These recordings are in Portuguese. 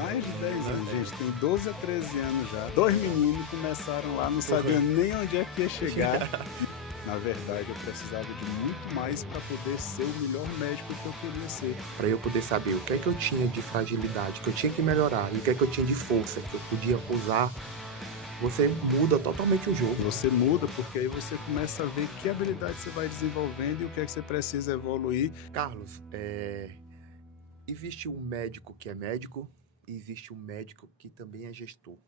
Mais de 10 anos, gente. Tem 12 a 13 anos já. Dois meninos começaram lá, não sabiam nem onde é que ia chegar. Na verdade, eu precisava de muito mais para poder ser o melhor médico que eu queria ser. Para eu poder saber o que é que eu tinha de fragilidade, que eu tinha que melhorar, e o que é que eu tinha de força, que eu podia usar, você muda totalmente o jogo. Você muda porque aí você começa a ver que habilidade você vai desenvolvendo e o que é que você precisa evoluir. Carlos, existe um médico que é médico e existe um médico que também é gestor.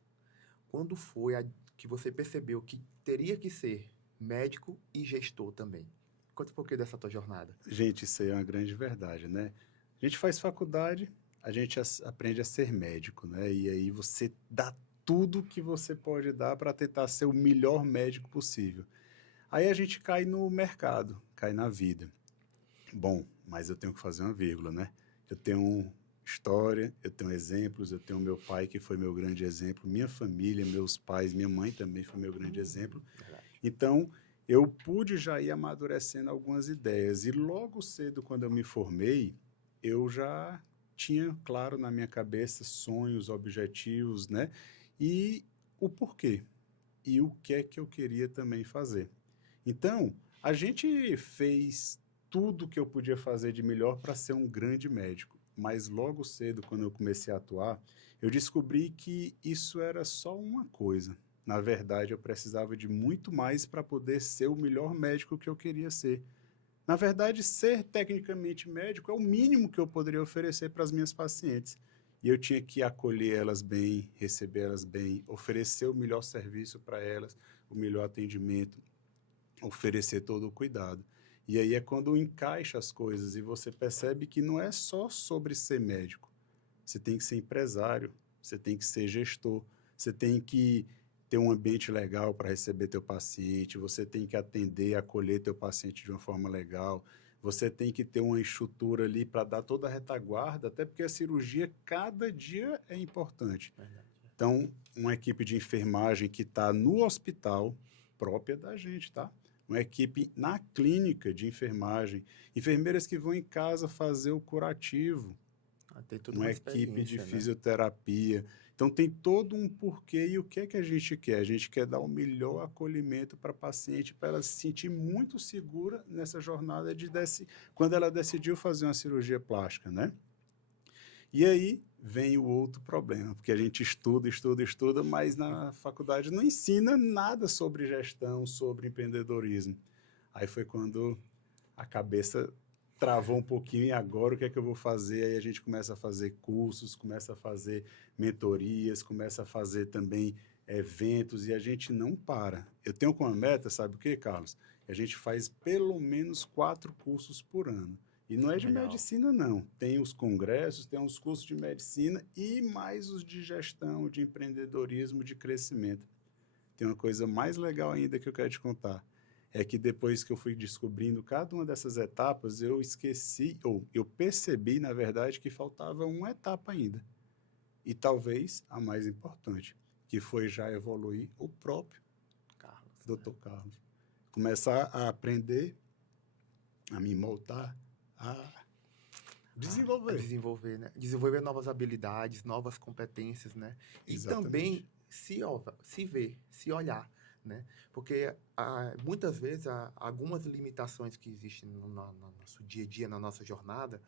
Quando foi que você percebeu que teria que ser médico e gestor também? Conta um pouquinho dessa tua jornada. Gente, isso aí é uma grande verdade, né? A gente faz faculdade, a gente aprende a ser médico, né? E aí você dá tudo que você pode dar para tentar ser o melhor médico possível. Aí a gente cai no mercado, cai na vida. Bom, mas eu tenho que fazer uma vírgula, né? Eu tenho história, eu tenho exemplos, eu tenho meu pai que foi meu grande exemplo, minha família, meus pais, minha mãe também foi meu grande exemplo. Verdade. Então, eu pude já ir amadurecendo algumas ideias. E logo cedo, quando eu me formei, eu já tinha claro na minha cabeça sonhos, objetivos, né? E o porquê. E o que é que eu queria também fazer. Então, a gente fez tudo que eu podia fazer de melhor para ser um grande médico. Mas logo cedo, quando eu comecei a atuar, eu descobri que isso era só uma coisa. Na verdade, eu precisava de muito mais para poder ser o melhor médico que eu queria ser. Na verdade, ser tecnicamente médico é o mínimo que eu poderia oferecer para as minhas pacientes. E eu tinha que acolher elas bem, receber elas bem, oferecer o melhor serviço para elas, o melhor atendimento, oferecer todo o cuidado. E aí é quando encaixa as coisas e você percebe que não é só sobre ser médico. Você tem que ser empresário, você tem que ser gestor, você tem que ter um ambiente legal para receber teu paciente, você tem que atender, acolher teu paciente de uma forma legal, você tem que ter uma estrutura ali para dar toda a retaguarda, até porque a cirurgia cada dia é importante. Verdade. Então, uma equipe de enfermagem que está no hospital, própria da gente, tá? Uma equipe na clínica de enfermagem, enfermeiras que vão em casa fazer o curativo, Tem toda uma uma equipe de experiência, né? fisioterapia. Então, tem todo um porquê e o que é que a gente quer? A gente quer dar o melhor acolhimento para a paciente, para ela se sentir muito segura nessa jornada quando ela decidiu fazer uma cirurgia plástica, né? E aí vem o outro problema, porque a gente estuda, mas na faculdade não ensina nada sobre gestão, sobre empreendedorismo. Aí foi quando a cabeça travou um pouquinho, e agora o que é que eu vou fazer? Aí a gente começa a fazer cursos, começa a fazer mentorias, começa a fazer também eventos, e a gente não para. Eu tenho como meta, sabe o que, Carlos? A gente faz pelo menos 4 cursos por ano. E não é de Legal. medicina, não. Tem os congressos, tem os cursos de medicina e mais os de gestão, de empreendedorismo, de crescimento. Tem uma coisa mais legal ainda que eu quero te contar. É que depois que eu fui descobrindo cada uma dessas etapas, eu esqueci, ou eu percebi, na verdade, que faltava uma etapa ainda. E talvez a mais importante, que foi já evoluir o próprio Carlos, Dr. Carlos. Começar a aprender, a me moldar, a a desenvolver. desenvolver, né? Desenvolver novas habilidades, novas competências, né? E Exatamente. também se ver, se olhar, né? Porque muitas vezes algumas limitações que existem no nosso dia a dia, na nossa jornada,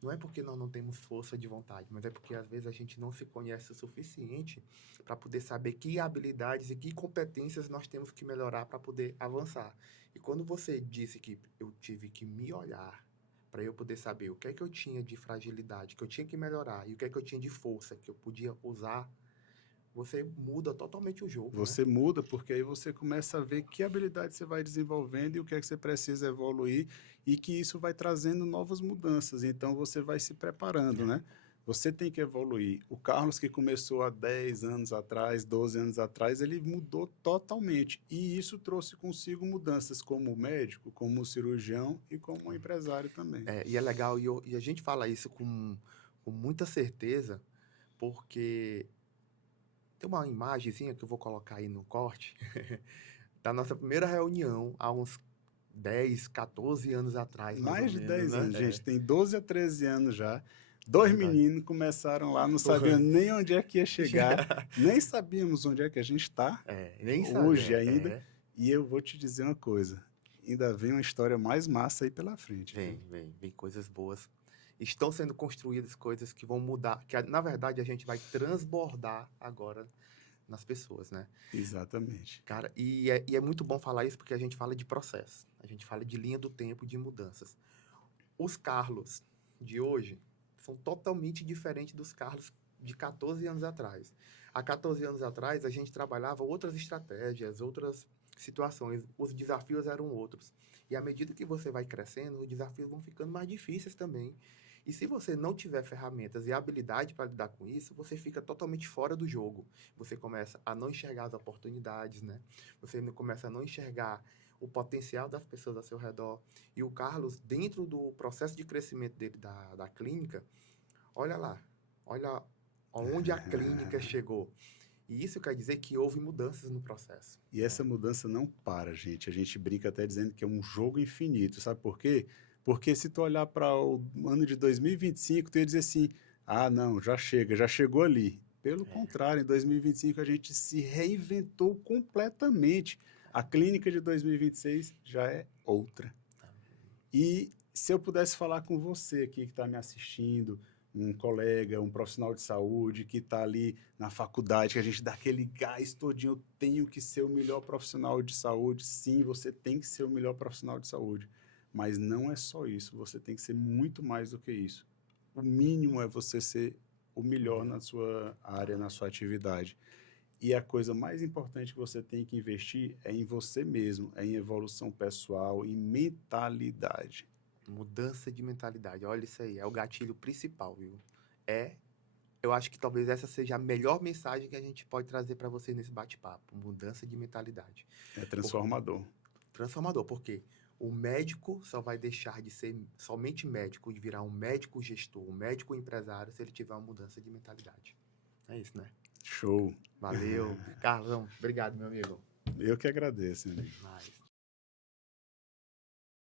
não é porque nós não temos força de vontade, mas é porque às vezes a gente não se conhece o suficiente para poder saber que habilidades e que competências nós temos que melhorar para poder avançar. E quando você disse que eu tive que me olhar para eu poder saber o que é que eu tinha de fragilidade, que eu tinha que melhorar, e o que é que eu tinha de força que eu podia usar, você muda totalmente o jogo, né? Você muda porque aí você começa a ver que habilidade você vai desenvolvendo e o que é que você precisa evoluir e que isso vai trazendo novas mudanças. Então você vai se preparando, né? Você tem que evoluir. O Carlos que começou há 10 anos atrás, 12 anos atrás, ele mudou totalmente. E isso trouxe consigo mudanças como médico, como cirurgião e como empresário também. E é legal, e a gente fala isso com muita certeza, porque tem uma imagenzinha que eu vou colocar aí no corte, da nossa primeira reunião, há uns 10, 14 anos atrás, mais ou Mais de menos, 10 né? anos, gente, tem 12 a 13 anos já. Dois Verdade. meninos começaram lá, não Porra. sabiam nem onde é que ia chegar, nem sabíamos onde é que a gente está Nem sabe. hoje ainda. E eu vou te dizer uma coisa, ainda vem uma história mais massa aí pela frente. Viu? Vem coisas boas. Estão sendo construídas coisas que vão mudar, que na verdade a gente vai transbordar agora nas pessoas, né? Exatamente. Cara, e é muito bom falar isso porque a gente fala de processo, a gente fala de linha do tempo, de mudanças. Os Carlos de hoje são totalmente diferentes dos Carlos de 14 anos atrás. Há 14 anos atrás, a gente trabalhava outras estratégias, outras situações, os desafios eram outros. E à medida que você vai crescendo, os desafios vão ficando mais difíceis também. E se você não tiver ferramentas e habilidade para lidar com isso, você fica totalmente fora do jogo. Você começa a não enxergar as oportunidades, né? Você começa a não enxergar o potencial das pessoas ao seu redor. E o Carlos, dentro do processo de crescimento dele da clínica, olha lá, olha onde a clínica chegou. E isso quer dizer que houve mudanças no processo. E essa mudança não para, gente. A gente brinca até dizendo que é um jogo infinito. Sabe por quê? Porque se tu olhar para o ano de 2025, tu ia dizer assim, ah, não, já chega, já chegou ali. Pelo contrário, em 2025 a gente se reinventou completamente. A clínica de 2026 já é outra. E se eu pudesse falar com você aqui que está me assistindo, um colega, um profissional de saúde que está ali na faculdade, que a gente dá aquele gás todinho, eu tenho que ser o melhor profissional de saúde. Sim, você tem que ser o melhor profissional de saúde. Mas não é só isso, você tem que ser muito mais do que isso. O mínimo é você ser o melhor na sua área, na sua atividade. E a coisa mais importante que você tem que investir é em você mesmo, é em evolução pessoal, em mentalidade. Mudança de mentalidade, olha isso aí, é o gatilho principal, viu? Eu acho que talvez essa seja a melhor mensagem que a gente pode trazer para vocês nesse bate-papo, mudança de mentalidade. É transformador. Transformador, porque o médico só vai deixar de ser somente médico, de virar um médico gestor, um médico empresário, se ele tiver uma mudança de mentalidade. É isso, né? Show. Valeu. Carlão, obrigado, meu amigo. Eu que agradeço, amigo. Mas...